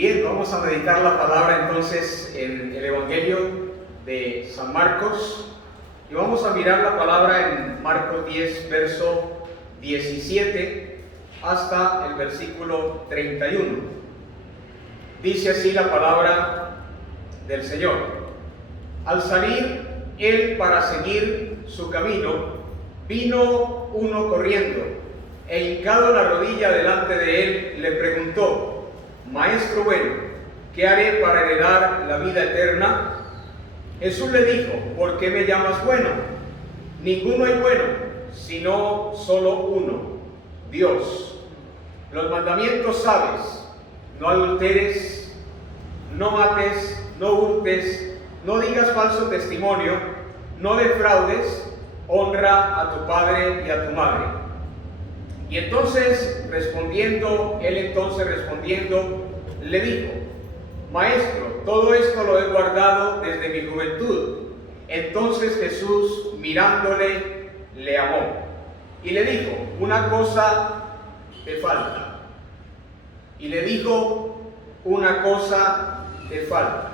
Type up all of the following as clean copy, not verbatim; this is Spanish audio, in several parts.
Bien, vamos a meditar la palabra entonces en el Evangelio de San Marcos y vamos a mirar la palabra en Marcos 10, verso 17 hasta el versículo 31. Dice así la palabra del Señor: Al salir él para seguir su camino, vino uno corriendo e hincado la rodilla delante de él, le preguntó: Maestro bueno, ¿qué haré para heredar la vida eterna? Jesús le dijo: ¿por qué me llamas bueno? Ninguno hay bueno, sino solo uno, Dios. Los mandamientos sabes: no adulteres, no mates, no hurtes, no digas falso testimonio, no defraudes, honra a tu padre y a tu madre. Y entonces respondiendo, le dijo: Maestro, todo esto lo he guardado desde mi juventud. Entonces Jesús, mirándole, le amó y le dijo: una cosa te falta. Y le dijo: una cosa te falta.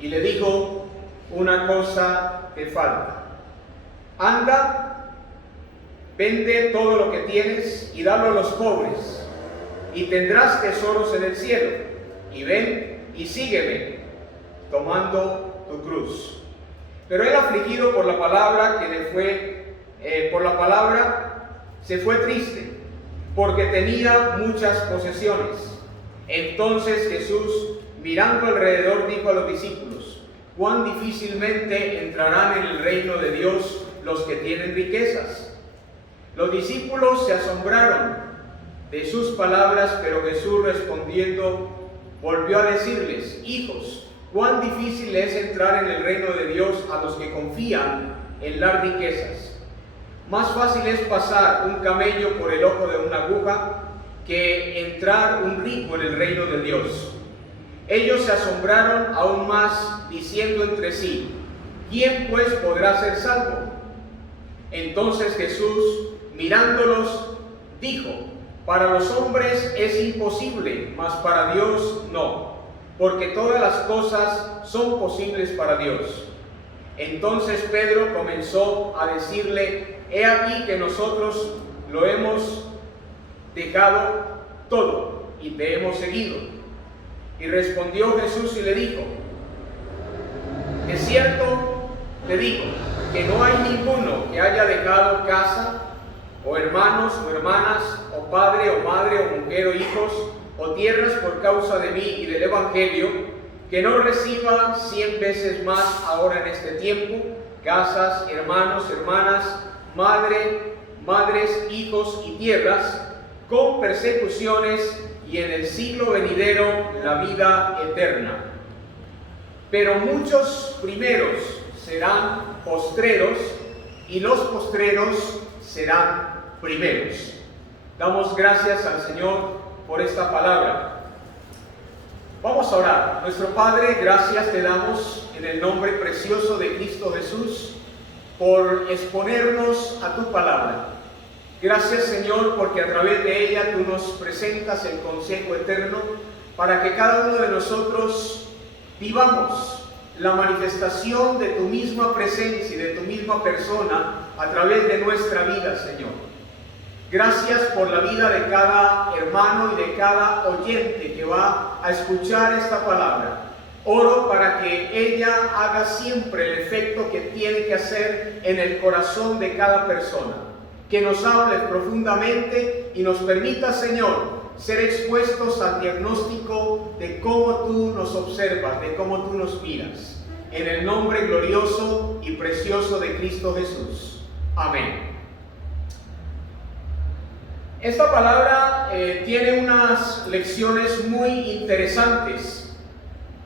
Y le dijo: una cosa te falta. Anda, vende todo lo que tienes y dalo a los pobres, y tendrás tesoros en el cielo. Y ven y sígueme, tomando tu cruz. Pero él, afligido por la palabra se fue triste, porque tenía muchas posesiones. Entonces Jesús, mirando alrededor, dijo a los discípulos: cuán difícilmente entrarán en el reino de Dios los que tienen riquezas. Los discípulos se asombraron de sus palabras, pero Jesús, respondiendo, volvió a decirles: hijos, cuán difícil es entrar en el reino de Dios a los que confían en las riquezas. Más fácil es pasar un camello por el ojo de una aguja que entrar un rico en el reino de Dios. Ellos se asombraron aún más, diciendo entre sí: ¿quién pues podrá ser salvo? Entonces Jesús, mirándolos, dijo: para los hombres es imposible, mas para Dios no, porque todas las cosas son posibles para Dios. Entonces Pedro comenzó a decirle: he aquí que nosotros lo hemos dejado todo y te hemos seguido. Y respondió Jesús y le dijo: de cierto te digo que no hay ninguno que haya dejado casa, o hermanos, o hermanas, o padre, o madre, o mujer, o hijos, o tierras por causa de mí y del Evangelio, que no reciba 100 veces más ahora en este tiempo, casas, hermanos, hermanas, madres, hijos y tierras, con persecuciones, y en el siglo venidero la vida eterna. Pero muchos primeros serán postreros, y los postreros serán primeros. Damos gracias al Señor por esta palabra. Vamos a orar. Nuestro Padre, gracias te damos en el nombre precioso de Cristo Jesús por exponernos a tu palabra. Gracias, Señor, porque a través de ella tú nos presentas el consejo eterno para que cada uno de nosotros vivamos la manifestación de tu misma presencia y de tu misma persona a través de nuestra vida, Señor. Gracias por la vida de cada hermano y de cada oyente que va a escuchar esta palabra. Oro para que ella haga siempre el efecto que tiene que hacer en el corazón de cada persona. Que nos hable profundamente y nos permita, Señor, ser expuestos al diagnóstico de cómo tú nos observas, de cómo tú nos miras. En el nombre glorioso y precioso de Cristo Jesús. Amén. Esta palabra tiene unas lecciones muy interesantes.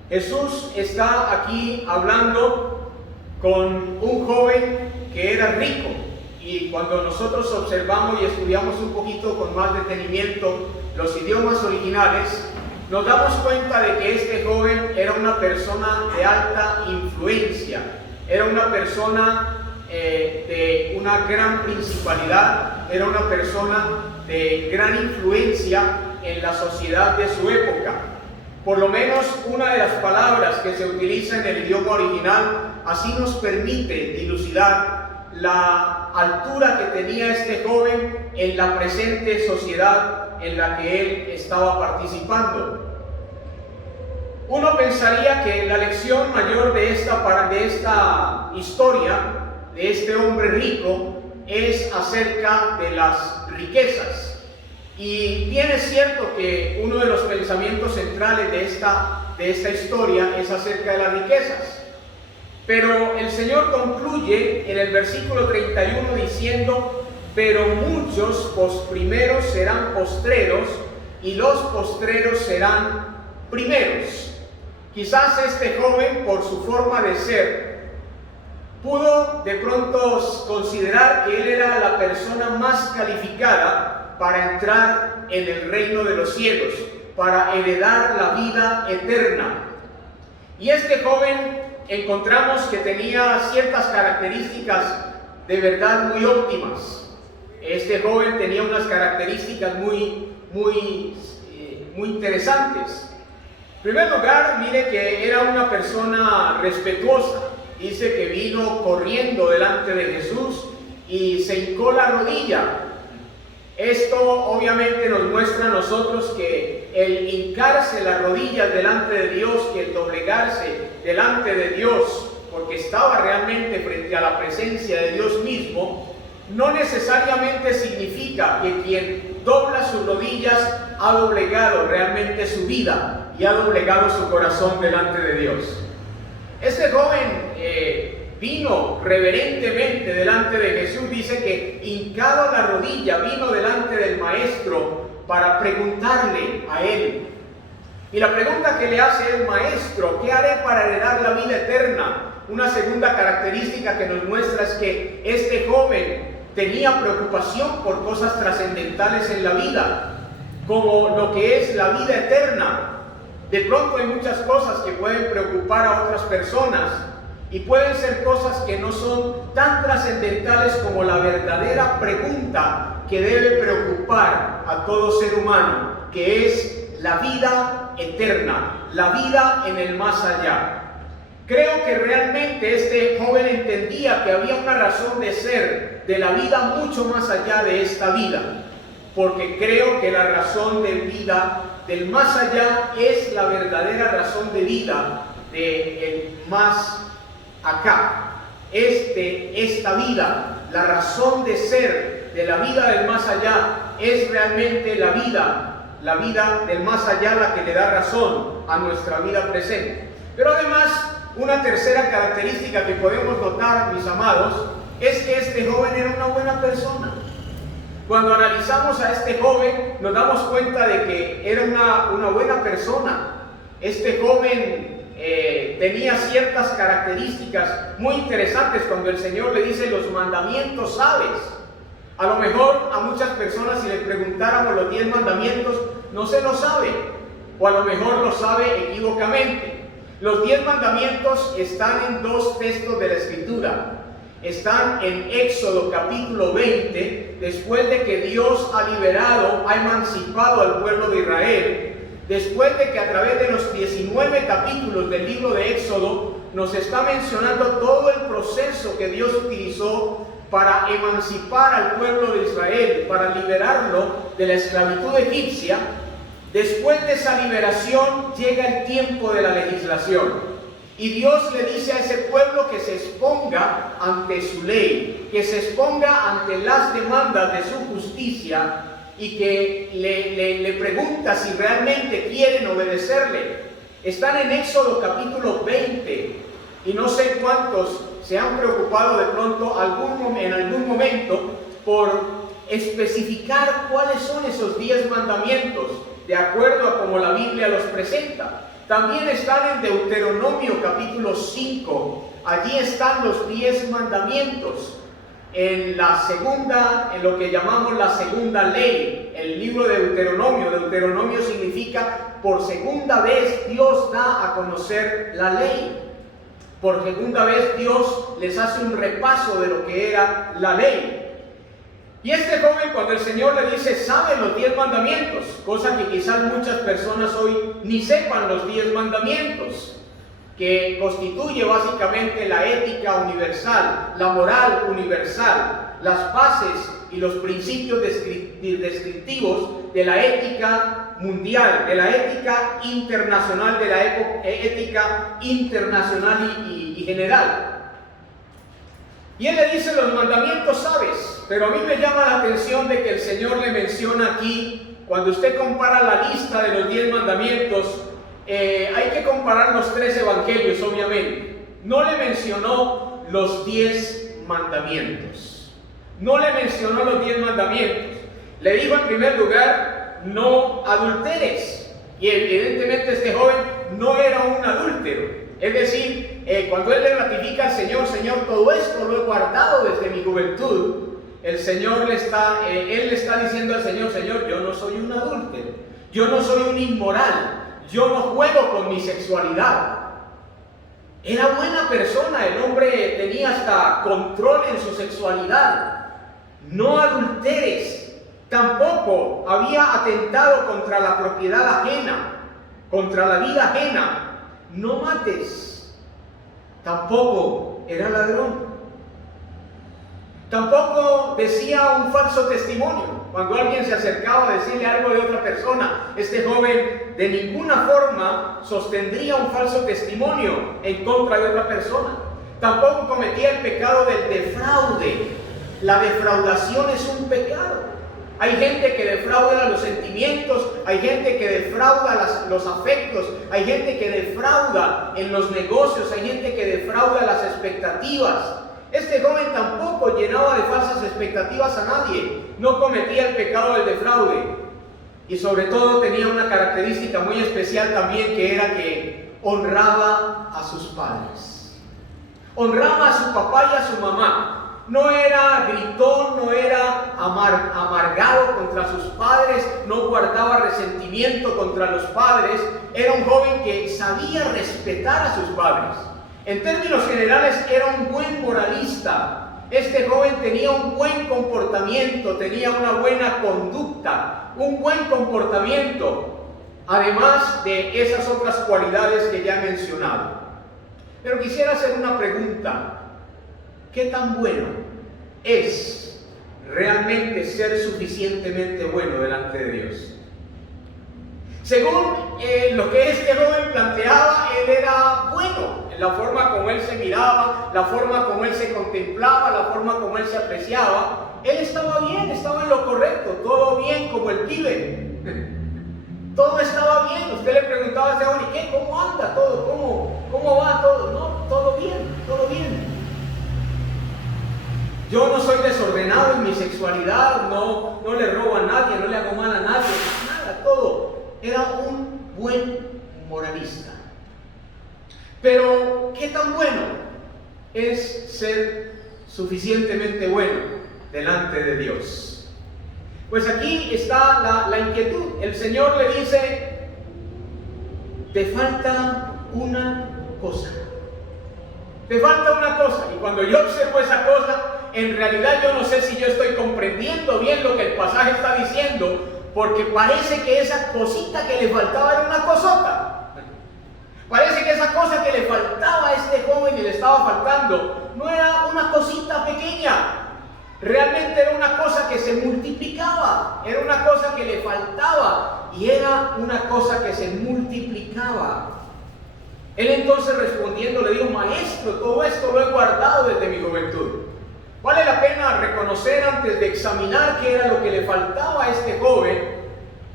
Jesús está aquí hablando con un joven que era rico. Y cuando nosotros observamos y estudiamos un poquito con más detenimiento los idiomas originales, nos damos cuenta de que este joven era una persona de alta influencia, era una persona de una gran principalidad, era una persona de gran influencia en la sociedad de su época. Por lo menos una de las palabras que se utiliza en el idioma original así nos permite dilucidar la altura que tenía este joven en la presente sociedad en la que él estaba participando. Uno pensaría que la lección mayor de esta historia, de este hombre rico, es acerca de las riquezas. Y bien es cierto que uno de los pensamientos centrales de esta historia es acerca de las riquezas. Pero el Señor concluye en el versículo 31 diciendo: pero muchos primeros serán postreros y los postreros serán primeros. Quizás este joven, por su forma de ser, pudo de pronto considerar que él era la persona más calificada para entrar en el reino de los cielos, para heredar la vida eterna. Y este joven encontramos que tenía ciertas características de verdad muy óptimas. Este joven tenía unas características muy interesantes. En primer lugar, mire que era una persona respetuosa. Dice que vino corriendo delante de Jesús y se hincó la rodilla. Esto obviamente nos muestra a nosotros que el hincarse las rodillas delante de Dios y el doblegarse delante de Dios, porque estaba realmente frente a la presencia de Dios mismo, no necesariamente significa que quien dobla sus rodillas ha doblegado realmente su vida y ha doblegado su corazón delante de Dios. Este joven vino reverentemente delante de Jesús. Dice que hincado la rodilla vino delante del maestro para preguntarle a él. Y la pregunta que le hace el maestro: ¿qué haré para heredar la vida eterna? Una segunda característica que nos muestra es que este joven tenía preocupación por cosas trascendentales en la vida, como lo que es la vida eterna. De pronto hay muchas cosas que pueden preocupar a otras personas y pueden ser cosas que no son tan trascendentales como la verdadera pregunta que debe preocupar a todo ser humano, que es la vida eterna, la vida en el más allá. Creo que realmente este joven entendía que había una razón de ser de la vida mucho más allá de esta vida, porque creo que la razón de vida del más allá es la verdadera razón de vida del más acá. Es de esta vida. La razón de ser de la vida del más allá es realmente la vida del más allá, la que le da razón a nuestra vida presente. Pero además, una tercera característica que podemos notar, mis amados, es que este joven era una buena persona. Cuando analizamos a este joven, nos damos cuenta de que era una buena persona. Este joven tenía ciertas características muy interesantes. Cuando el Señor le dice los mandamientos, ¿sabes? A lo mejor a muchas personas, si les preguntáramos los 10 mandamientos, no se lo sabe, o a lo mejor lo sabe equivocamente. Los 10 mandamientos están en 2 textos de la Escritura. Están en Éxodo capítulo 20, después de que Dios ha liberado, ha emancipado al pueblo de Israel, después de que a través de los 19 capítulos del libro de Éxodo nos está mencionando todo el proceso que Dios utilizó para emancipar al pueblo de Israel, para liberarlo de la esclavitud egipcia. Después de esa liberación llega el tiempo de la legislación. Y Dios le dice a ese pueblo que se exponga ante su ley, que se exponga ante las demandas de su justicia y que le pregunta si realmente quieren obedecerle. Están en Éxodo capítulo 20 y no sé cuántos se han preocupado de pronto en algún momento por especificar cuáles son esos 10 mandamientos de acuerdo a como la Biblia los presenta. También están en Deuteronomio capítulo 5. Allí están los 10 mandamientos. En lo que llamamos la segunda ley, el libro de Deuteronomio. Deuteronomio significa por segunda vez Dios da a conocer la ley. Por segunda vez Dios les hace un repaso de lo que era la ley. Y este joven, cuando el Señor le dice, sabe los 10 mandamientos, cosa que quizás muchas personas hoy ni sepan los 10 mandamientos, que constituye básicamente la ética universal, la moral universal, las bases y los principios descriptivos de la ética mundial, de la ética internacional, de la ética internacional y general. Y él le dice, los mandamientos sabes, pero a mí me llama la atención de que el Señor le menciona aquí, cuando usted compara la lista de los 10 mandamientos, hay que comparar los 3 evangelios, obviamente. No le mencionó los 10 mandamientos. No le mencionó los 10 mandamientos. Le dijo en primer lugar, no adulteres. Y evidentemente este joven no era un adúltero. Es decir, cuando él le ratifica al Señor, Señor, todo esto lo he guardado desde mi juventud, el Señor él le está diciendo al Señor, Señor, yo no soy un adúltero, yo no soy un inmoral, yo no juego con mi sexualidad. Era buena persona, el hombre tenía hasta control en su sexualidad. No adulteres, tampoco había atentado contra la propiedad ajena, contra la vida ajena. No mates, tampoco era ladrón, tampoco decía un falso testimonio. Cuando alguien se acercaba a decirle algo de otra persona, este joven de ninguna forma sostendría un falso testimonio en contra de otra persona. Tampoco cometía el pecado del defraude. La defraudación es un pecado. Hay gente que defrauda los sentimientos, hay gente que defrauda los afectos, hay gente que defrauda en los negocios, hay gente que defrauda las expectativas. Este joven tampoco llenaba de falsas expectativas a nadie, no cometía el pecado del defraude. Y sobre todo tenía una característica muy especial también, que era que honraba a sus padres. Honraba a su papá y a su mamá. No era gritón, no era amargado contra sus padres, no guardaba resentimiento contra los padres. Era un joven que sabía respetar a sus padres. En términos generales, era un buen moralista. Este joven tenía un buen comportamiento, tenía una buena conducta, un buen comportamiento, además de esas otras cualidades que ya he mencionado. Pero quisiera hacer una pregunta. ¿Qué tan bueno es realmente ser suficientemente bueno delante de Dios? Según lo que este joven planteaba, él era bueno en la forma como él se miraba, la forma como él se contemplaba, la forma como él se apreciaba. Él estaba bien, estaba en lo correcto, todo bien como el pibe. Todo estaba bien. Usted le preguntaba a este joven, ¿qué? ¿Cómo anda todo? ¿Cómo va todo? No, todo bien, todo bien. Yo no soy desordenado en mi sexualidad, no le robo a nadie, no le hago mal a nadie, nada, todo. Era un buen moralista. Pero, ¿qué tan bueno es ser suficientemente bueno delante de Dios? Pues aquí está la inquietud. El Señor le dice, te falta una cosa. Te falta una cosa. Y cuando yo observo esa cosa, en realidad yo no sé si yo estoy comprendiendo bien lo que el pasaje está diciendo, porque parece que esa cosita que le faltaba era una cosota. Parece que esa cosa que le faltaba a este joven y le estaba faltando no era una cosita pequeña. Realmente era una cosa que se multiplicaba, era una cosa que le faltaba y era una cosa que se multiplicaba. Él entonces respondiendo le dijo, maestro, todo esto lo he guardado desde mi juventud. Vale la pena reconocer antes de examinar qué era lo que le faltaba a este joven,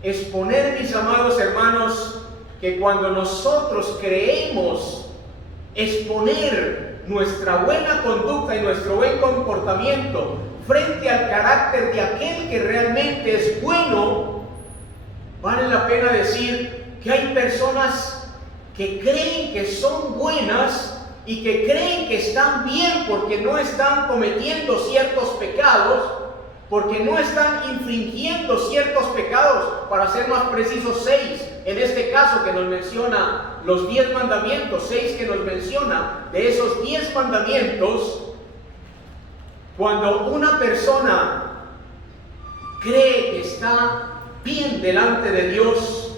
exponer, mis amados hermanos, que cuando nosotros creemos exponer nuestra buena conducta y nuestro buen comportamiento frente al carácter de aquel que realmente es bueno, vale la pena decir que hay personas que creen que son buenas y que creen que están bien porque no están cometiendo ciertos pecados, porque no están infringiendo ciertos pecados, para ser más precisos 6, en este caso que nos menciona los 10 mandamientos, 6 que nos menciona, de esos 10 mandamientos, cuando una persona cree que está bien delante de Dios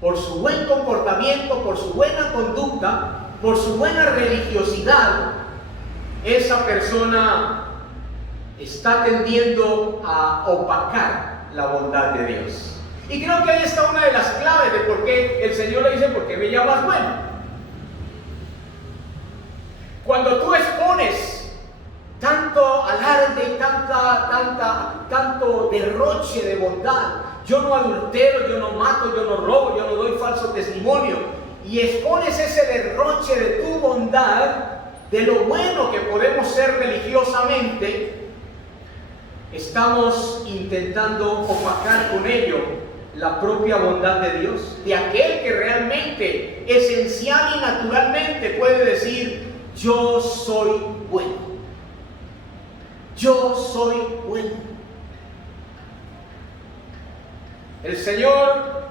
por su buen comportamiento, por su buena conducta, por su buena religiosidad, esa persona está tendiendo a opacar la bondad de Dios. Y creo que ahí está una de las claves de por qué el Señor le dice: ¿por qué me llamas bueno? Cuando tú expones tanto alarde, tanto derroche de bondad, yo no adultero, yo no mato, yo no robo, yo no doy falso testimonio, y expones ese derroche de tu bondad, de lo bueno que podemos ser religiosamente, estamos intentando opacar con ello la propia bondad de Dios, de aquel que realmente, esencial y naturalmente puede decir: yo soy bueno. Yo soy bueno. El Señor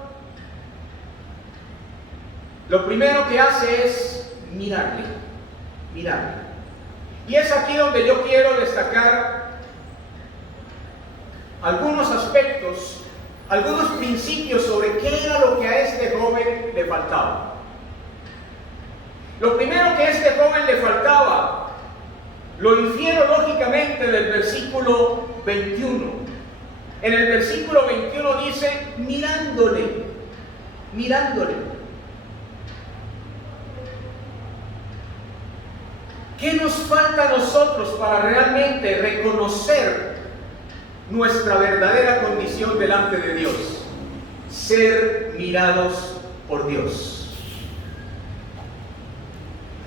lo primero que hace es mirarle. Y es aquí donde yo quiero destacar algunos aspectos, algunos principios sobre qué era lo que a este joven le faltaba. Lo primero que a este joven le faltaba, lo infiero lógicamente del versículo 21. En el versículo 21 dice: mirándole. ¿Qué nos falta a nosotros para realmente reconocer nuestra verdadera condición delante de Dios? Ser mirados por Dios.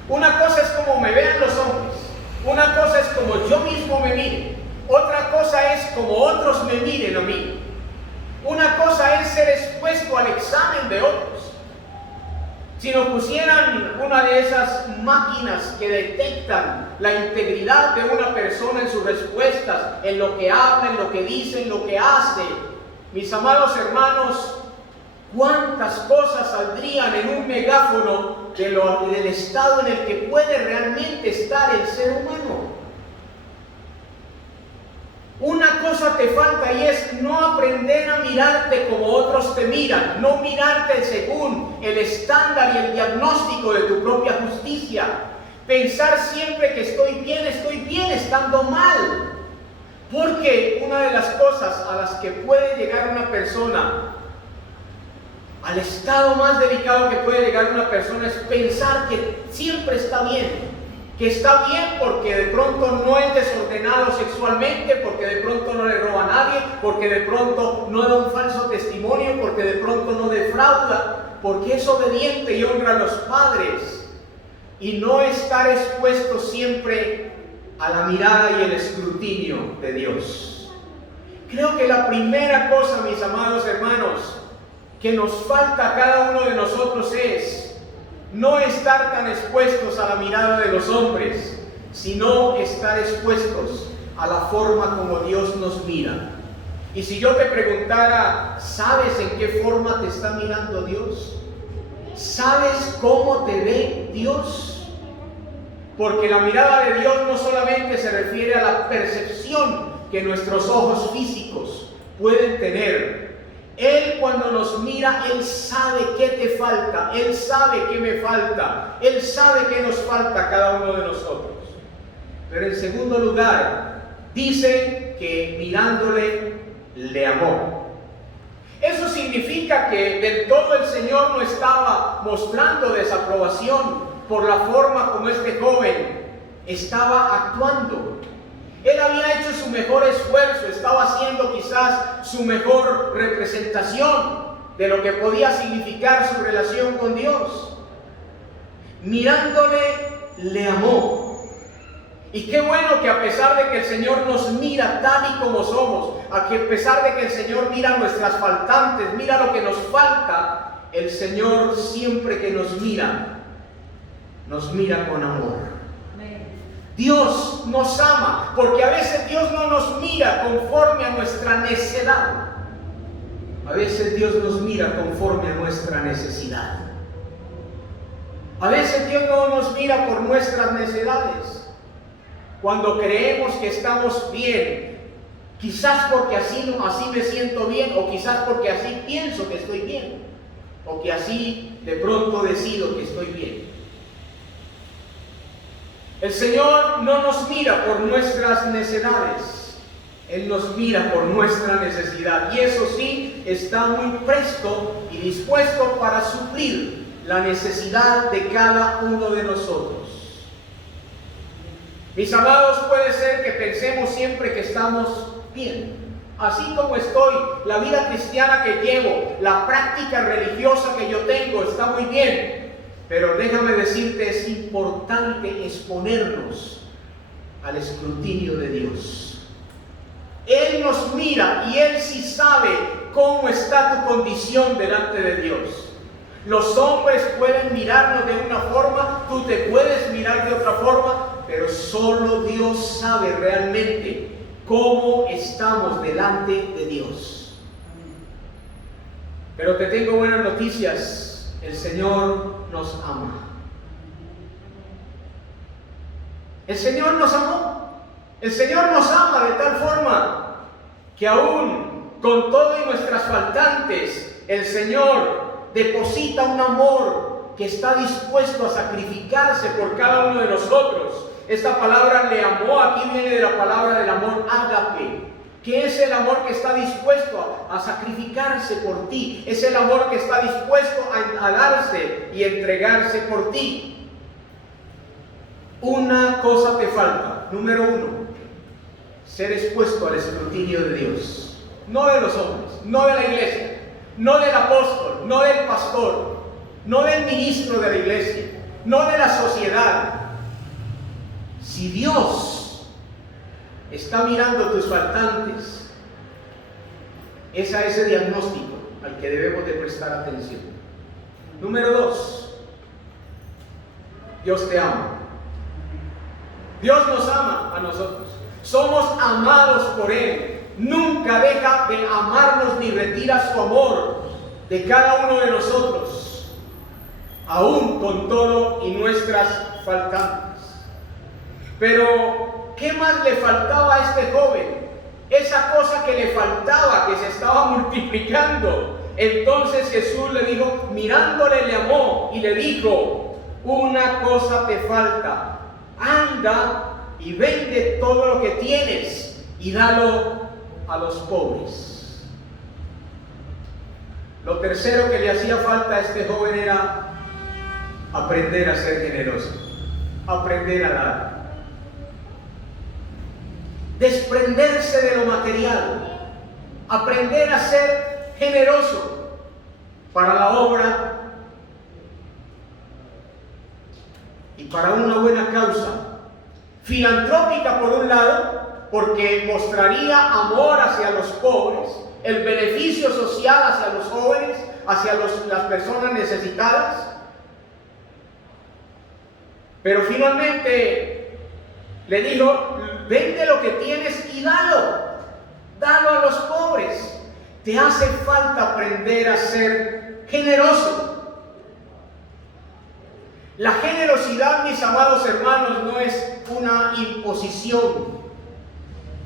Una cosa es como me vean los hombres, una cosa es como yo mismo me mire, otra cosa es como otros me miren a mí. Una cosa es ser expuesto al examen de otros. Si nos pusieran una de esas máquinas que detectan la integridad de una persona en sus respuestas, en lo que habla, en lo que dice, en lo que hace, mis amados hermanos, ¿cuántas cosas saldrían en un megáfono del estado en el que puede realmente estar el ser humano? Una cosa te falta, y es no aprender a mirarte como otros te miran, no mirarte según el estándar y el diagnóstico de tu propia justicia. Pensar siempre que estoy bien estando mal. Porque una de las cosas a las que puede llegar una persona, al estado más delicado que puede llegar una persona, es pensar que siempre está bien. Que está bien porque de pronto no es desordenado sexualmente, porque de pronto no le roba a nadie, porque de pronto no da un falso testimonio, porque de pronto no defrauda, porque es obediente y honra a los padres. Y no estar expuesto siempre a la mirada y el escrutinio de Dios. Creo que la primera cosa, mis amados hermanos, que nos falta a cada uno de nosotros es no estar tan expuestos a la mirada de los hombres, sino estar expuestos a la forma como Dios nos mira. Y si yo te preguntara, ¿sabes en qué forma te está mirando Dios? ¿Sabes cómo te ve Dios? Porque la mirada de Dios no solamente se refiere a la percepción que nuestros ojos físicos pueden tener. Él, cuando nos mira, Él sabe qué te falta, Él sabe qué me falta, Él sabe qué nos falta a cada uno de nosotros. Pero en segundo lugar, dice que mirándole, le amó. Eso significa que del todo el Señor no estaba mostrando desaprobación por la forma como este joven estaba actuando. Él había hecho su mejor esfuerzo, estaba haciendo quizás su mejor representación de lo que podía significar su relación con Dios. Mirándole, le amó. Y qué bueno que a pesar de que el Señor nos mira tal y como somos, a pesar de que el Señor mira nuestras faltantes, mira lo que nos falta, el Señor siempre que nos mira con amor. Dios nos ama, porque a veces Dios no nos mira conforme a nuestra necedad. A veces Dios nos mira conforme a nuestra necesidad. A veces Dios no nos mira por nuestras necedades. Cuando creemos que estamos bien, Quizás porque así me siento bien, o quizás porque así pienso que estoy bien, o que así de pronto decido que estoy bien. El Señor no nos mira por nuestras necedades, Él nos mira por nuestra necesidad, y eso sí, está muy presto y dispuesto para suplir la necesidad de cada uno de nosotros. Mis amados, puede ser que pensemos siempre que estamos bien. Así como estoy, la vida cristiana que llevo, la práctica religiosa que yo tengo está muy bien. Pero déjame decirte, es importante exponernos al escrutinio de Dios. Él nos mira y Él sí sabe cómo está tu condición delante de Dios. Los hombres pueden mirarnos de una forma, tú te puedes mirar de otra forma, pero solo Dios sabe realmente cómo estamos delante de Dios. Pero te tengo buenas noticias, el Señor nos ama. El Señor nos amó. El Señor nos ama de tal forma que aún con todo y nuestras faltantes, el Señor deposita un amor que está dispuesto a sacrificarse por cada uno de nosotros. Esta palabra le amó, aquí viene de la palabra del amor ágape, que es el amor que está dispuesto a sacrificarse por ti, es el amor que está dispuesto a darse y entregarse por ti. Una cosa te falta, número 1, ser expuesto al escrutinio de Dios, no de los hombres, no de la iglesia, no del apóstol, no del pastor, no del ministro de la iglesia, no de la sociedad. Si Dios está mirando tus faltantes, es a ese diagnóstico al que debemos de prestar atención. Número 2, Dios te ama. Dios nos ama a nosotros. Somos amados por Él. Nunca deja de amarnos ni retira su amor de cada uno de nosotros, aún con todo y nuestras faltantes. Pero, ¿qué más le faltaba a este joven? Esa cosa que le faltaba, que se estaba multiplicando. Entonces Jesús le dijo, mirándole le amó y le dijo, una cosa te falta, anda y vende todo lo que tienes y dalo a los pobres. Lo tercero que le hacía falta a este joven era aprender a ser generoso, aprender a dar. Desprenderse de lo material, aprender a ser generoso para la obra y para una buena causa, filantrópica por un lado, porque mostraría amor hacia los pobres, el beneficio social hacia los jóvenes, hacia las personas necesitadas, pero finalmente le dijo, vende lo que tienes y dalo a los pobres. Te hace falta aprender a ser generoso. La generosidad, mis amados hermanos, no es una imposición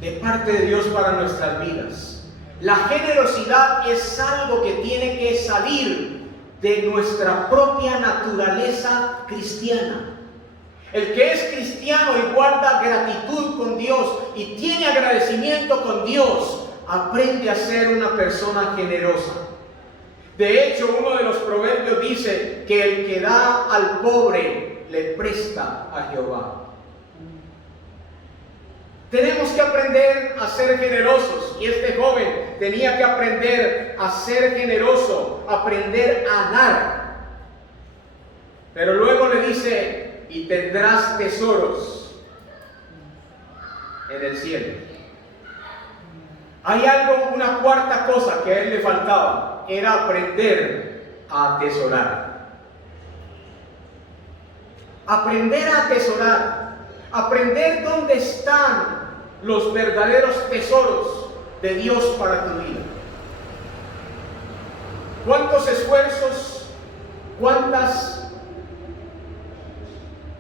de parte de Dios para nuestras vidas. La generosidad es algo que tiene que salir de nuestra propia naturaleza cristiana. El que es cristiano y guarda gratitud con Dios y tiene agradecimiento con Dios, aprende a ser una persona generosa. De hecho, uno de los proverbios dice que el que da al pobre le presta a Jehová. Tenemos que aprender a ser generosos, y este joven tenía que aprender a ser generoso, aprender a dar. Pero luego le dice, y tendrás tesoros en el cielo. Hay algo, una cuarta cosa que a él le faltaba, era aprender a atesorar. Aprender a atesorar, aprender dónde están los verdaderos tesoros de Dios para tu vida. ¿Cuántos esfuerzos, cuántas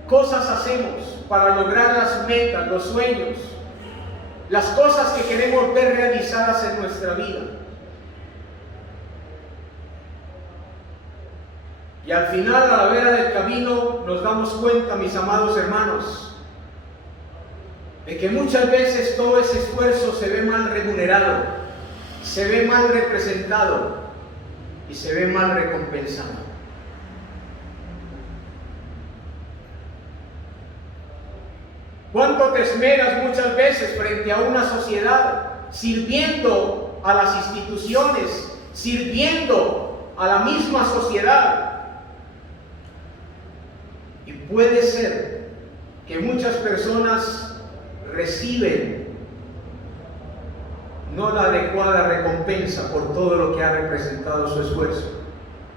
cosas hacemos para lograr las metas, los sueños, las cosas que queremos ver realizadas en nuestra vida. Y al final, a la vera del camino, nos damos cuenta, mis amados hermanos, de que muchas veces todo ese esfuerzo se ve mal remunerado, se ve mal representado y se ve mal recompensado. ¿Cuánto te esmeras muchas veces frente a una sociedad, sirviendo a las instituciones, sirviendo a la misma sociedad? Y puede ser que muchas personas reciben no la adecuada recompensa por todo lo que ha representado su esfuerzo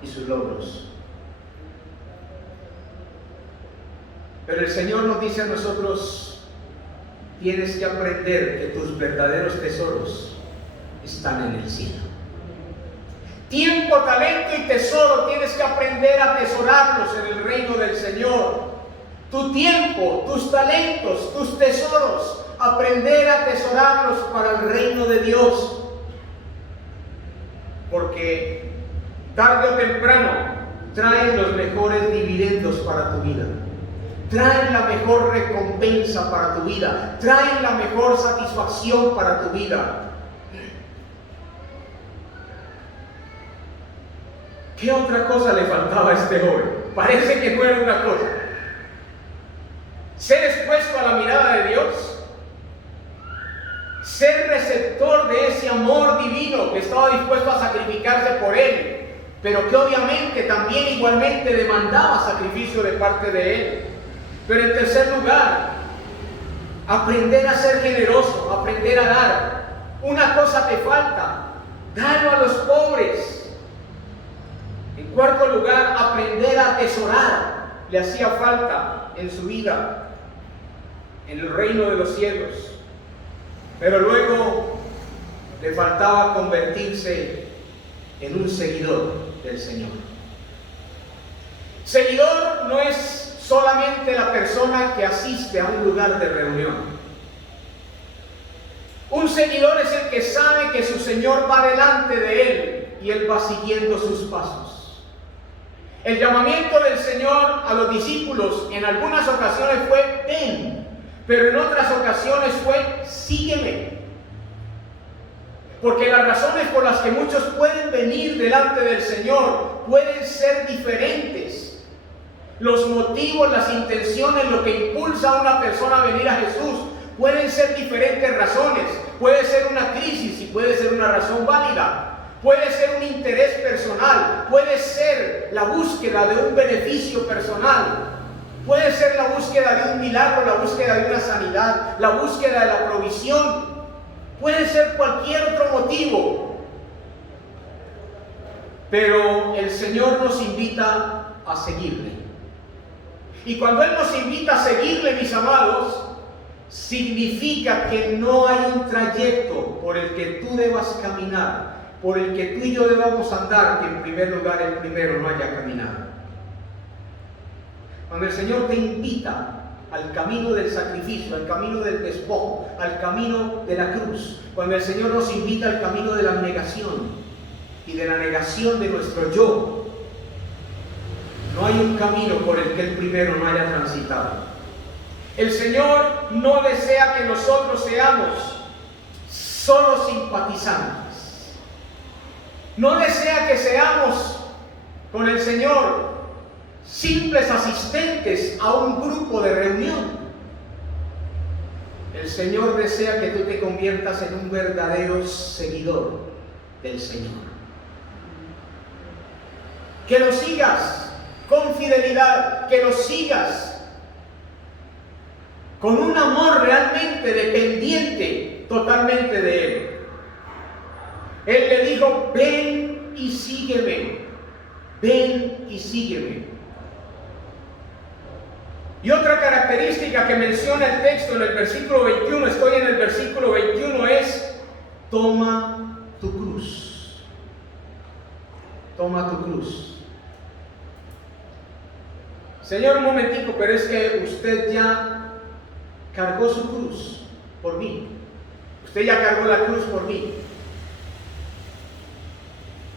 y sus logros. Pero el Señor nos dice a nosotros: tienes que aprender que tus verdaderos tesoros están en el cielo. Tiempo, talento y tesoro tienes que aprender a atesorarlos en el reino del Señor. Tu tiempo, tus talentos, tus tesoros, aprender a atesorarlos para el reino de Dios. Porque tarde o temprano traen los mejores dividendos para tu vida. Traen la mejor recompensa para tu vida. Traen la mejor satisfacción para tu vida. ¿Qué otra cosa le faltaba a este joven? Parece que no era una cosa. Ser expuesto a la mirada de Dios. Ser receptor de ese amor divino que estaba dispuesto a sacrificarse por él, pero que obviamente también igualmente demandaba sacrificio de parte de él. Pero en tercer lugar, aprender a ser generoso, aprender a dar. Una cosa te falta: darlo a los pobres. En cuarto lugar, aprender a atesorar. Le hacía falta en su vida, en el reino de los cielos. Pero luego le faltaba convertirse en un seguidor del Señor. Seguidor no es solamente la persona que asiste a un lugar de reunión. Un seguidor es el que sabe que su Señor va delante de él y él va siguiendo sus pasos. El llamamiento del Señor a los discípulos en algunas ocasiones fue: ven, pero en otras ocasiones fue: sígueme. Porque las razones por las que muchos pueden venir delante del Señor pueden ser diferentes. Los motivos, las intenciones, lo que impulsa a una persona a venir a Jesús pueden ser diferentes razones. Puede ser una crisis y puede ser una razón válida. Puede ser un interés personal, puede ser la búsqueda de un beneficio personal, puede ser la búsqueda de un milagro, la búsqueda de una sanidad, la búsqueda de la provisión, puede ser cualquier otro motivo. Pero el Señor nos invita a seguirle. Y cuando Él nos invita a seguirle, mis amados, significa que no hay un trayecto por el que tú debas caminar, por el que tú y yo debamos andar, que en primer lugar el primero no haya caminado. Cuando el Señor te invita al camino del sacrificio, al camino del despojo, al camino de la cruz, cuando el Señor nos invita al camino de la abnegación y de la negación de nuestro yo, no hay un camino por el que el primero no haya transitado. El Señor no desea que nosotros seamos solo simpatizantes. No desea que seamos con el Señor simples asistentes a un grupo de reunión. El Señor desea que tú te conviertas en un verdadero seguidor del Señor. Que lo sigas con fidelidad, que lo sigas con un amor realmente dependiente totalmente de Él. Él le dijo: ven y sígueme, ven y sígueme. Y otra característica que menciona el texto en el versículo 21, estoy en el versículo 21, es: toma tu cruz. Toma tu cruz. Señor, un momentico, pero es que usted ya cargó su cruz por mí. Usted ya cargó la cruz por mí.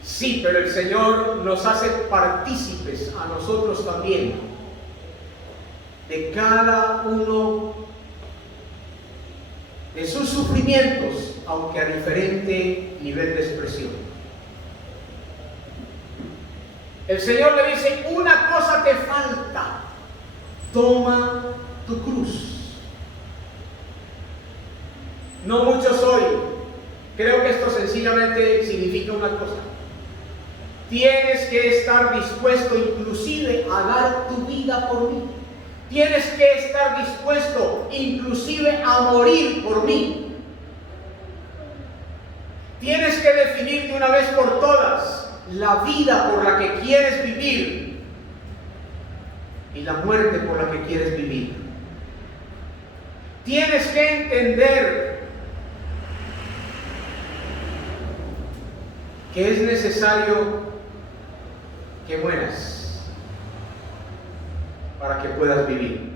Sí, pero el Señor nos hace partícipes a nosotros también de cada uno de sus sufrimientos, aunque a diferente nivel de expresión. El Señor le dice: una cosa te falta, toma tu cruz. No muchos hoy, creo que esto sencillamente significa una cosa: tienes que estar dispuesto inclusive a dar tu vida por mí. Tienes que estar dispuesto inclusive a morir por mí. Tienes que definir de una vez por todas la vida por la que quieres vivir y la muerte por la que quieres vivir. Tienes que entender que es necesario que mueras para que puedas vivir.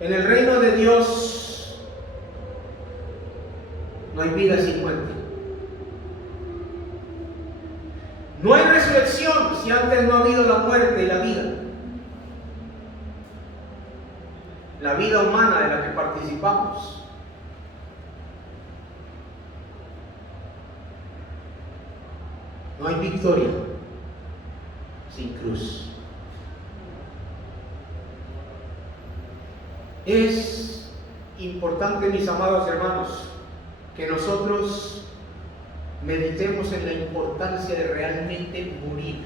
En el reino de Dios no hay vida sin muerte. No hay resurrección si antes no ha habido la muerte y la vida. La vida humana de la que participamos. No hay victoria sin cruz. Es importante, mis amados hermanos, que nosotros meditemos en la importancia de realmente morir.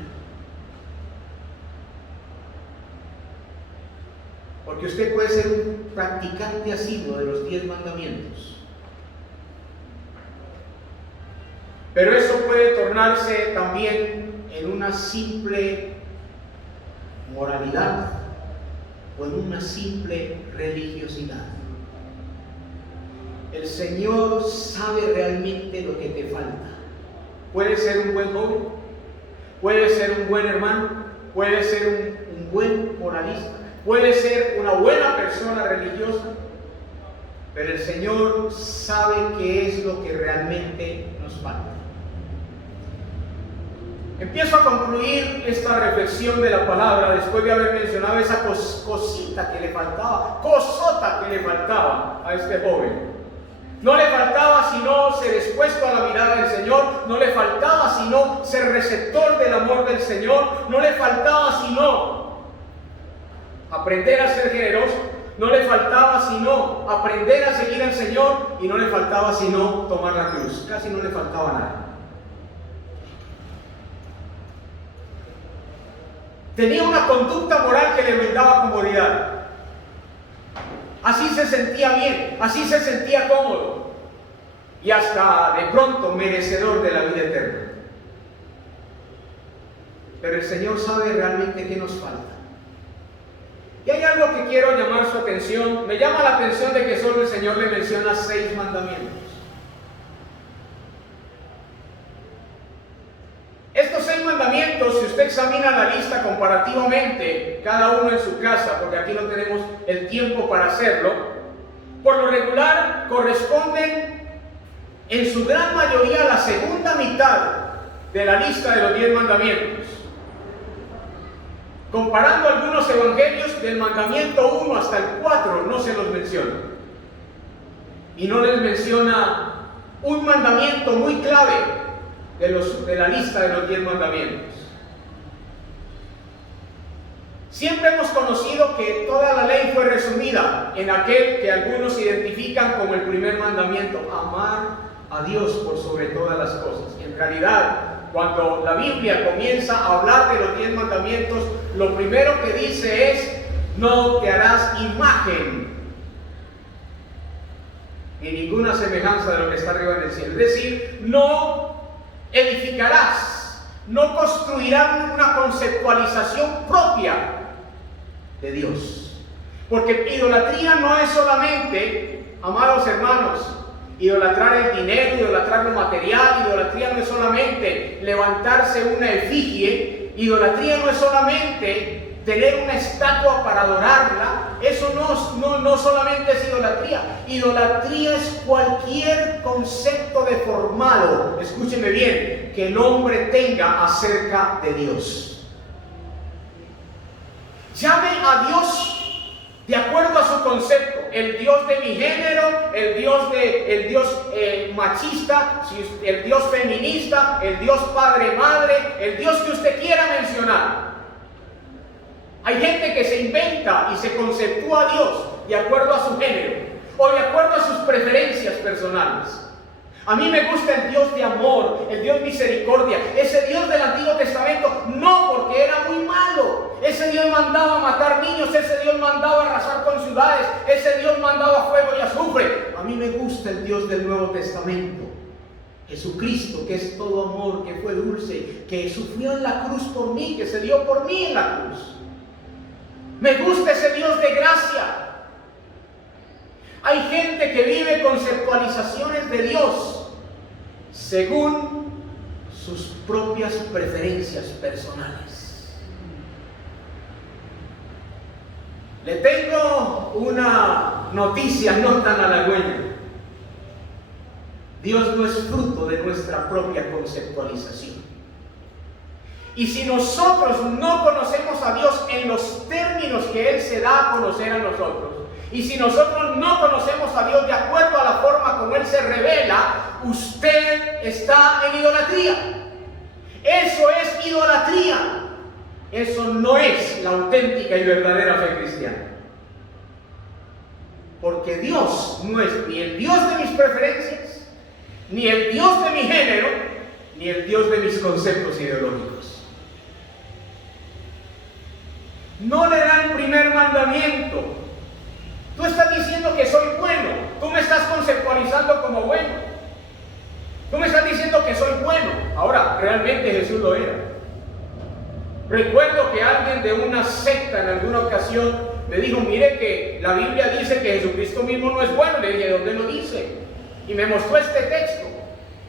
Porque usted puede ser un practicante asiduo de los 10 mandamientos, pero eso puede tornarse también en una simple moralidad o en una simple religiosidad. El Señor sabe realmente lo que te falta. Puede ser un buen joven, puede ser un buen hermano, puede ser un buen moralista, puede ser una buena persona religiosa, pero el Señor sabe qué es lo que realmente nos falta. Empiezo a concluir esta reflexión de la palabra después de haber mencionado esa cosita que le faltaba, cosota que le faltaba a este joven. No le faltaba sino ser expuesto a la mirada del Señor, no le faltaba sino ser receptor del amor del Señor, no le faltaba sino aprender a ser generoso, no le faltaba sino aprender a seguir al Señor y no le faltaba sino tomar la cruz. Casi no le faltaba nada. Tenía una conducta moral que le brindaba comodidad. Así se sentía bien, así se sentía cómodo y hasta de pronto merecedor de la vida eterna. Pero el Señor sabe realmente qué nos falta. Y hay algo que quiero llamar su atención. Me llama la atención de que solo el Señor le menciona 6 mandamientos. Estos 6 mandamientos, si usted examina la lista comparativamente, cada uno en su casa, porque aquí no tenemos el tiempo para hacerlo, por lo regular corresponden en su gran mayoría a la segunda mitad de la lista de los 10 mandamientos. Comparando algunos evangelios, del mandamiento 1 hasta el 4 no se los menciona. Y no les menciona un mandamiento muy clave de la lista de los 10 mandamientos. Siempre hemos conocido que toda la ley fue resumida en aquel que algunos identifican como el primer mandamiento: amar a Dios por sobre todas las cosas. Y en realidad, cuando la Biblia comienza a hablar de los 10 mandamientos, lo primero que dice es: no te harás imagen ni ninguna semejanza de lo que está arriba en el cielo. Es decir, no edificarás, no construirás una conceptualización propia de Dios. Porque idolatría no es solamente, amados hermanos, idolatrar el dinero, idolatrar lo material. Idolatría no es solamente levantarse una efigie. Idolatría no es solamente tener una estatua para adorarla, eso no solamente es idolatría. Idolatría es cualquier concepto deformado, escúcheme bien, que el hombre tenga acerca de Dios. Llame a Dios de acuerdo a su concepto, el Dios de mi género, el Dios machista, el Dios feminista, el Dios padre-madre, el Dios que usted quiera mencionar. Hay gente que se inventa y se conceptúa a Dios de acuerdo a su género o de acuerdo a sus preferencias personales. A mí me gusta el Dios de amor, el Dios misericordia, ese Dios del Antiguo Testamento, no porque era muy malo. Ese Dios mandaba matar niños, ese Dios mandaba arrasar con ciudades, ese Dios mandaba fuego y azufre. A mí me gusta el Dios del Nuevo Testamento. Jesucristo, que es todo amor, que fue dulce, que sufrió en la cruz por mí, que se dio por mí en la cruz. Me gusta ese Dios de gracia. Hay gente que vive conceptualizaciones de Dios según sus propias preferencias personales. Le tengo una noticia no tan halagüeña. Dios no es fruto de nuestra propia conceptualización. Y si nosotros no conocemos a Dios en los términos que Él se da a conocer a nosotros, y si nosotros no conocemos a Dios de acuerdo a la forma como Él se revela, usted está en idolatría. Eso es idolatría. Eso no es la auténtica y verdadera fe cristiana. Porque Dios no es ni el Dios de mis preferencias, ni el Dios de mi género, ni el Dios de mis conceptos ideológicos. No le da el primer mandamiento. Tú estás diciendo que soy bueno. Tú me estás conceptualizando como bueno. Tú me estás diciendo que soy bueno. Ahora, realmente Jesús lo era. Recuerdo que alguien de una secta en alguna ocasión me dijo, mire que la Biblia dice que Jesucristo mismo no es bueno. Le dije, ¿dónde lo dice? Y me mostró este texto.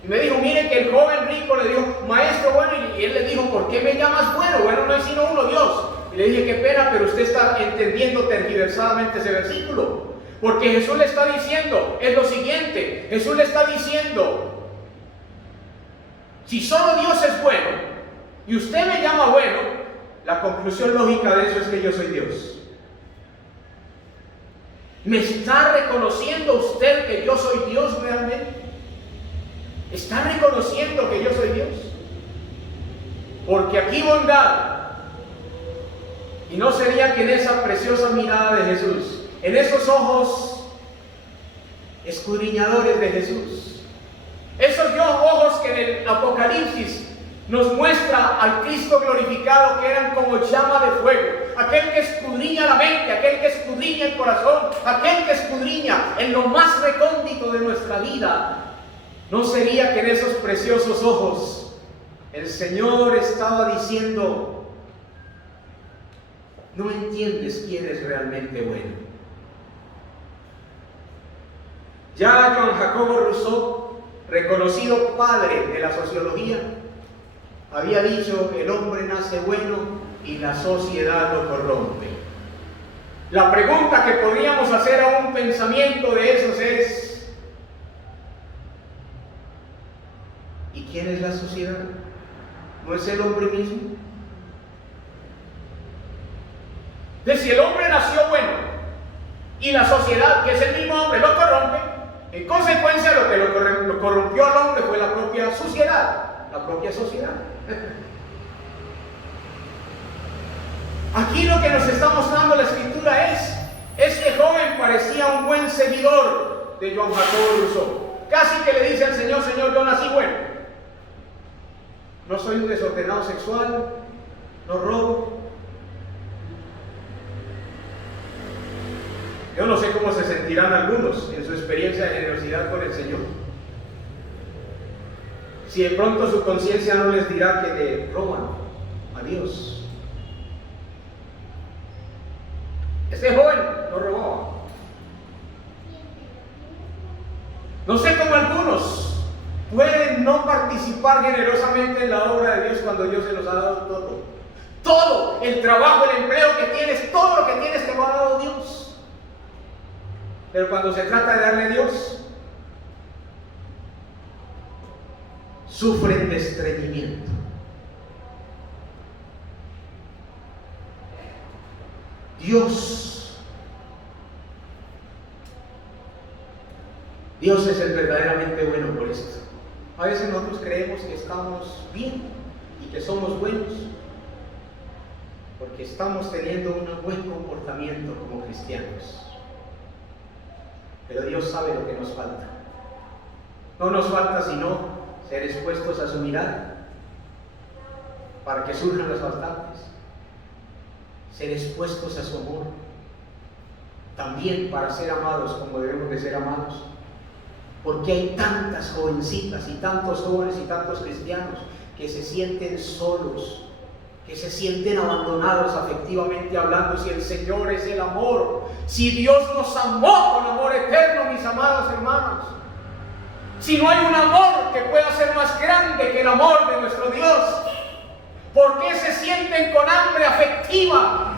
Y me dijo, mire que el joven rico le dijo, maestro bueno, y él le dijo, ¿por qué me llamas bueno? Bueno no es sino uno, Dios. Y le dije, qué pena, pero usted está entendiendo tergiversadamente ese versículo. Porque Jesús le está diciendo, es lo siguiente, Jesús le está diciendo, si solo Dios es bueno, y usted me llama bueno, la conclusión lógica de eso es que yo soy Dios. ¿Me está reconociendo usted que yo soy Dios realmente? ¿Está reconociendo que yo soy Dios? Porque aquí bondad. Y no sería que en esa preciosa mirada de Jesús, en esos ojos escudriñadores de Jesús, esos ojos que en el Apocalipsis nos muestra al Cristo glorificado, que eran como llama de fuego, aquel que escudriña la mente, aquel que escudriña el corazón, aquel que escudriña en lo más recóndito de nuestra vida, ¿no sería que en esos preciosos ojos el Señor estaba diciendo, no entiendes quién es realmente bueno? Ya Johann Jacobo Rousseau, reconocido padre de la sociología, había dicho que el hombre nace bueno y la sociedad lo corrompe. La pregunta que podríamos hacer a un pensamiento de esos es, ¿y quién es la sociedad? ¿No es el hombre mismo? De si el hombre nació bueno y la sociedad, que es el mismo hombre, lo corrompe, en consecuencia lo que lo corrompió al hombre fue la propia sociedad. Aquí lo que nos está mostrando la Escritura es, este joven parecía un buen seguidor de Johann Jacobo Rousseau. Casi que le dice al Señor, Señor, yo nací bueno. No soy un desordenado sexual, no robo. Yo no sé cómo se sentirán algunos en su experiencia de generosidad con el Señor. Si de pronto su conciencia no les dirá que le roban a Dios. Este joven no robaba. No sé cómo algunos pueden no participar generosamente en la obra de Dios cuando Dios se los ha dado todo. Todo, el trabajo, el empleo que tienes, todo lo que tienes te lo ha dado Dios. Pero cuando se trata de darle a Dios, sufren de estreñimiento. Dios es el verdaderamente bueno por esto. A veces nosotros creemos que estamos bien y que somos buenos porque estamos teniendo un buen comportamiento como cristianos. Pero Dios sabe lo que nos falta. No nos falta sino ser expuestos a su mirada para que surjan los faltantes, ser expuestos a su amor, también para ser amados como debemos de ser amados. Porque hay tantas jovencitas y tantos jóvenes y tantos cristianos que se sienten solos, que se sienten abandonados afectivamente hablando. Si el Señor es el amor, si Dios nos amó con amor eterno, mis amados hermanos, si no hay un amor que pueda ser más grande que el amor de nuestro Dios, ¿por qué se sienten con hambre afectiva?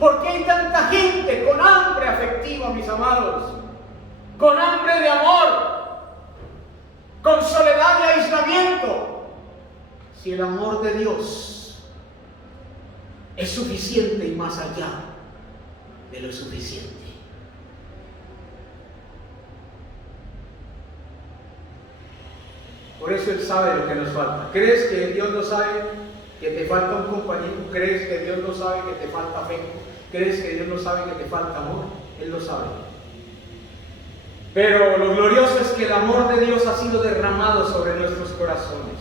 ¿Por qué hay tanta gente con hambre afectiva, mis amados? Con hambre de amor, con soledad y aislamiento. Si el amor de Dios es suficiente y más allá de lo suficiente. Por eso Él sabe lo que nos falta. ¿Crees que Dios no sabe que te falta un compañero? ¿Crees que Dios no sabe que te falta afecto? ¿Crees que Dios no sabe que te falta amor? Él lo sabe. Pero lo glorioso es que el amor de Dios ha sido derramado sobre nuestros corazones.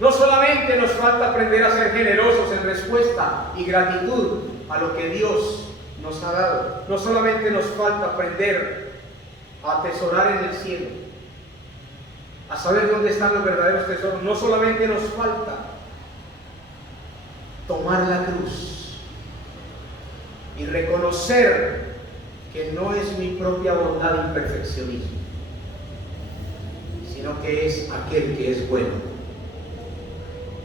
No solamente nos falta aprender a ser generosos en respuesta y gratitud a lo que Dios nos ha dado. No solamente nos falta aprender a atesorar en el cielo, a saber dónde están los verdaderos tesoros. No solamente nos falta tomar la cruz y reconocer que no es mi propia bondad y perfeccionismo, sino que es aquel que es bueno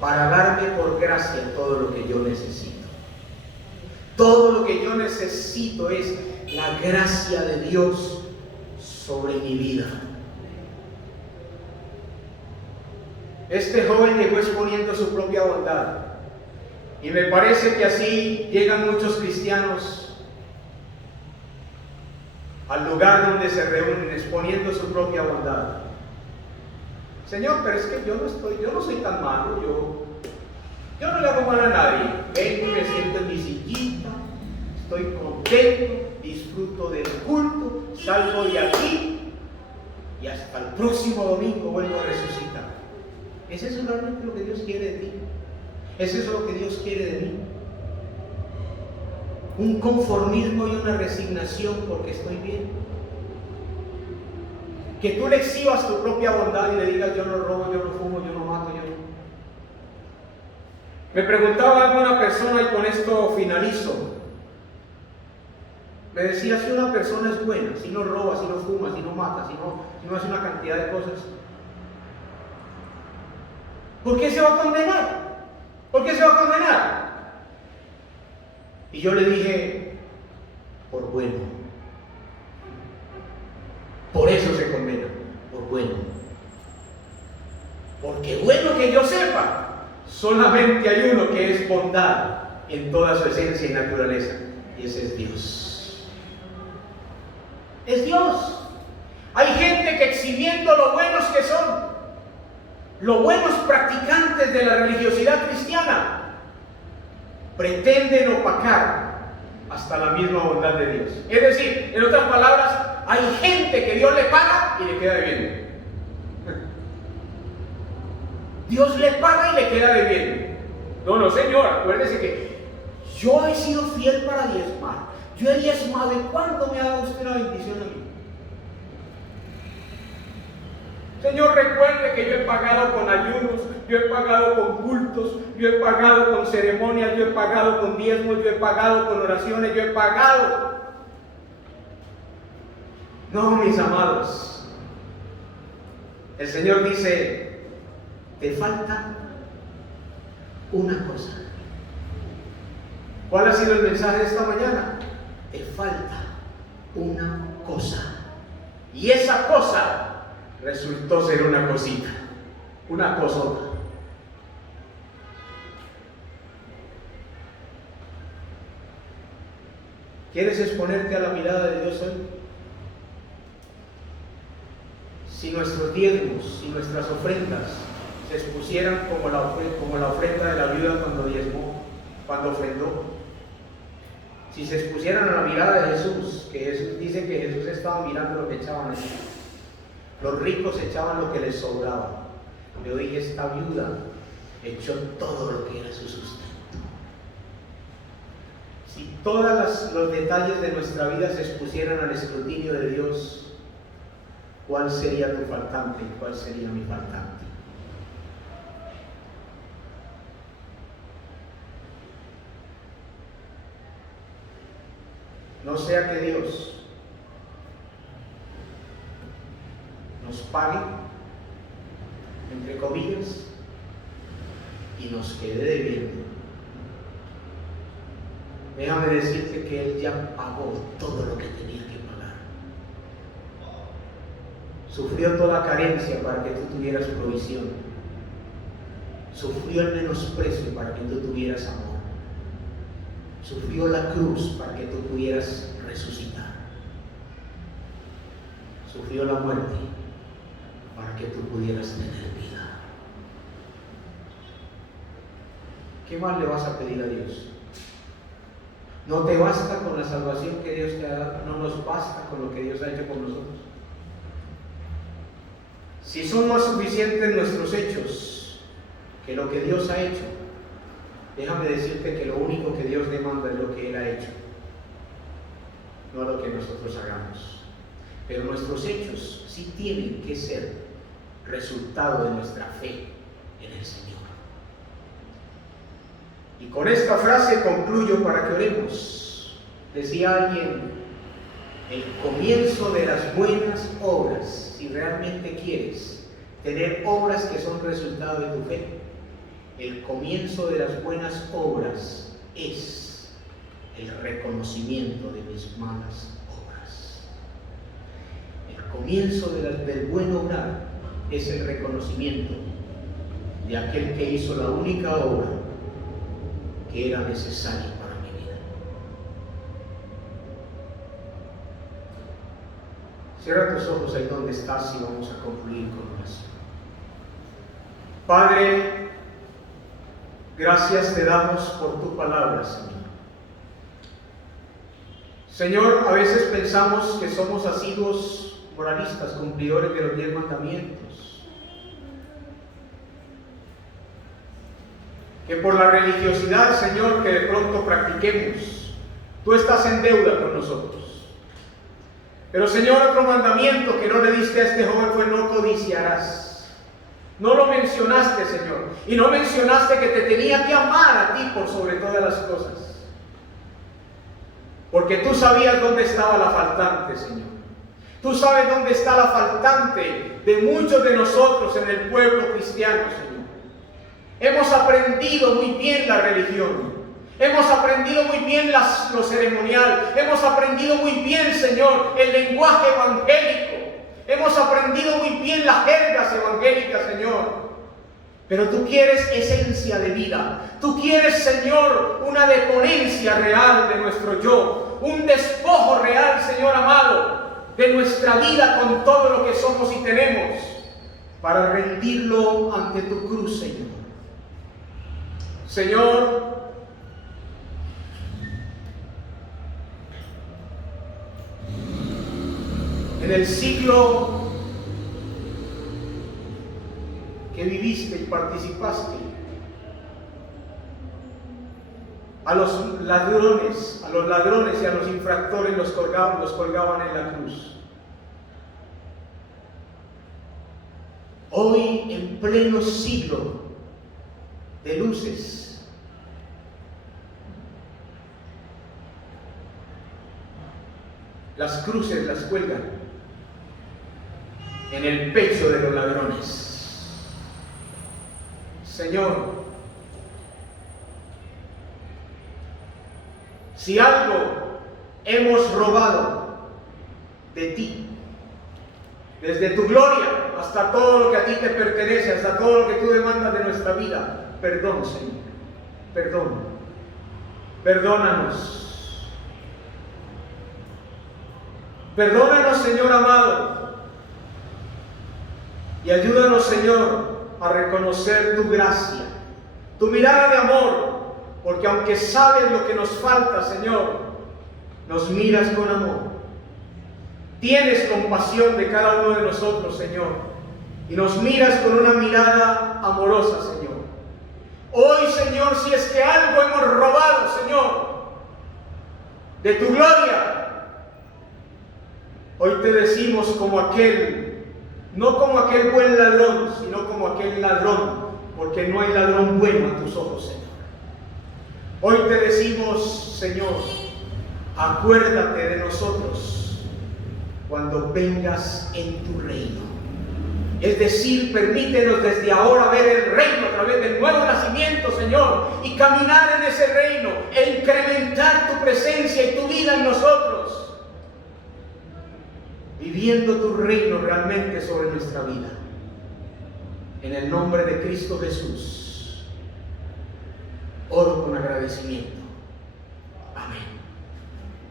para darme por gracia todo lo que yo necesito. Todo lo que yo necesito es la gracia de Dios sobre mi vida. Este joven llegó exponiendo su propia bondad, y me parece que así llegan muchos cristianos al lugar donde se reúnen exponiendo su propia bondad. Señor, pero es que yo no soy tan malo, yo no le hago mal a nadie. Vengo y me siento en mi sillita, estoy contento, disfruto del culto, salgo de aquí y hasta el próximo domingo vuelvo a resucitar. ¿Es eso realmente lo que Dios quiere de ti? ¿Es eso lo que Dios quiere de mí? Un conformismo y una resignación porque estoy bien. Que tú le exhibas tu propia bondad y le digas: yo no robo, yo no fumo, yo no mato, yo no. Me preguntaba alguna persona, y con esto finalizo. Me decía: si una persona es buena, si no roba, si no fuma, si no mata, si no hace una cantidad de cosas, ¿por qué se va a condenar? ¿Por qué se va a condenar? Y yo le dije: por bueno. Por eso se condena, por bueno. Porque bueno que yo sepa, solamente hay uno que es bondad en toda su esencia y naturaleza, y ese es Dios. Es Dios. Hay gente que, exhibiendo lo buenos que son, los buenos practicantes de la religiosidad cristiana, pretenden opacar hasta la misma bondad de Dios. Es decir, en otras palabras, hay gente que Dios le paga y le queda debiendo. Dios le paga y le queda debiendo. No, Señor, acuérdese que yo he sido fiel para diezmar. Yo he diezmado. ¿Y cuándo me ha dado usted una bendición a mí? Señor, recuerde que yo he pagado con ayunos, yo he pagado con cultos, yo he pagado con ceremonias, yo he pagado con diezmos, yo he pagado con oraciones, yo he pagado. No, mis amados. El Señor dice: te falta una cosa. ¿Cuál ha sido el mensaje de esta mañana? Te falta una cosa. Y esa cosa resultó ser una cosita, una cosota. ¿Quieres exponerte a la mirada de Dios hoy? Si nuestros diezmos, si nuestras ofrendas se expusieran como la ofrenda de la viuda cuando diezmó, cuando ofrendó, si se expusieran a la mirada de Jesús, que Jesús dice que Jesús estaba mirando lo que echaban allí, los ricos echaban lo que les sobraba, pero hoy esta viuda echó todo lo que era su sustento. Si todos los detalles de nuestra vida se expusieran al escrutinio de Dios, ¿cuál sería tu faltante y cuál sería mi faltante? No sea que Dios nos pague, entre comillas, y nos quede debiendo. Déjame decirte que Él ya pagó todo lo que tenía que pagar. Sufrió toda carencia para que tú tuvieras provisión. Sufrió el menosprecio para que tú tuvieras amor. Sufrió la cruz para que tú pudieras resucitar. Sufrió la muerte para que tú pudieras tener vida. ¿Qué más le vas a pedir a Dios? No te basta con la salvación que Dios te ha dado, no nos basta con lo que Dios ha hecho por nosotros. Si son más suficientes nuestros hechos que lo que Dios ha hecho, déjame decirte que lo único que Dios demanda es lo que Él ha hecho, no lo que nosotros hagamos. Pero nuestros hechos sí tienen que ser resultado de nuestra fe en el Señor. Y con esta frase concluyo para que oremos. Decía alguien, el comienzo de las buenas obras, si realmente quieres tener obras que son resultado de tu fe, el comienzo de las buenas obras es el reconocimiento de mis malas obras. El comienzo del buen obrar es el reconocimiento de aquel que hizo la única obra que era necesaria para mi vida. Cierra tus ojos ahí donde estás y vamos a concluir con oración. Padre, gracias te damos por tu palabra, Señor. Señor, a veces pensamos que somos asiduos moralistas, cumplidores de los 10 mandamientos. Que por la religiosidad, Señor, que de pronto practiquemos, tú estás en deuda con nosotros. Pero, Señor, otro mandamiento que no le diste a este joven fue no codiciarás. No lo mencionaste, Señor. Y no mencionaste que te tenía que amar a ti por sobre todas las cosas. Porque tú sabías dónde estaba la faltante, Señor. Tú sabes dónde está la faltante de muchos de nosotros en el pueblo cristiano, Señor. Hemos aprendido muy bien la religión. Hemos aprendido muy bien lo ceremonial. Hemos aprendido muy bien, Señor, el lenguaje evangélico. Hemos aprendido muy bien las jergas evangélicas, Señor. Pero tú quieres esencia de vida. Tú quieres, Señor, una deponencia real de nuestro yo. Un despojo real, Señor amado, de nuestra vida con todo lo que somos y tenemos, para rendirlo ante tu cruz, Señor. Señor, en el siglo que viviste y participaste, a los ladrones y a los infractores los colgaban en la cruz. Hoy, en pleno siglo de luces, las cruces las cuelgan en el pecho de los ladrones. Señor, Si algo hemos robado de ti, desde tu gloria hasta todo lo que a ti te pertenece, hasta todo lo que tú demandas de nuestra vida, perdón, Señor, perdón, perdónanos. Perdónanos, Señor amado, y ayúdanos, Señor, a reconocer tu gracia, tu mirada de amor, porque aunque sabes lo que nos falta, Señor, nos miras con amor. Tienes compasión de cada uno de nosotros, Señor, y nos miras con una mirada amorosa, Señor. Hoy, Señor, si es que algo hemos robado, Señor, de tu gloria, hoy te decimos como aquel, no como aquel buen ladrón, sino como aquel ladrón, porque no hay ladrón bueno a tus ojos, Señor. Hoy te decimos, Señor, acuérdate de nosotros cuando vengas en tu reino. Es decir, permítenos desde ahora ver el reino a través del nuevo nacimiento, Señor, y caminar en ese reino e incrementar tu presencia y tu vida en nosotros, viviendo tu reino realmente sobre nuestra vida. En el nombre de Cristo Jesús, oro con agradecimiento.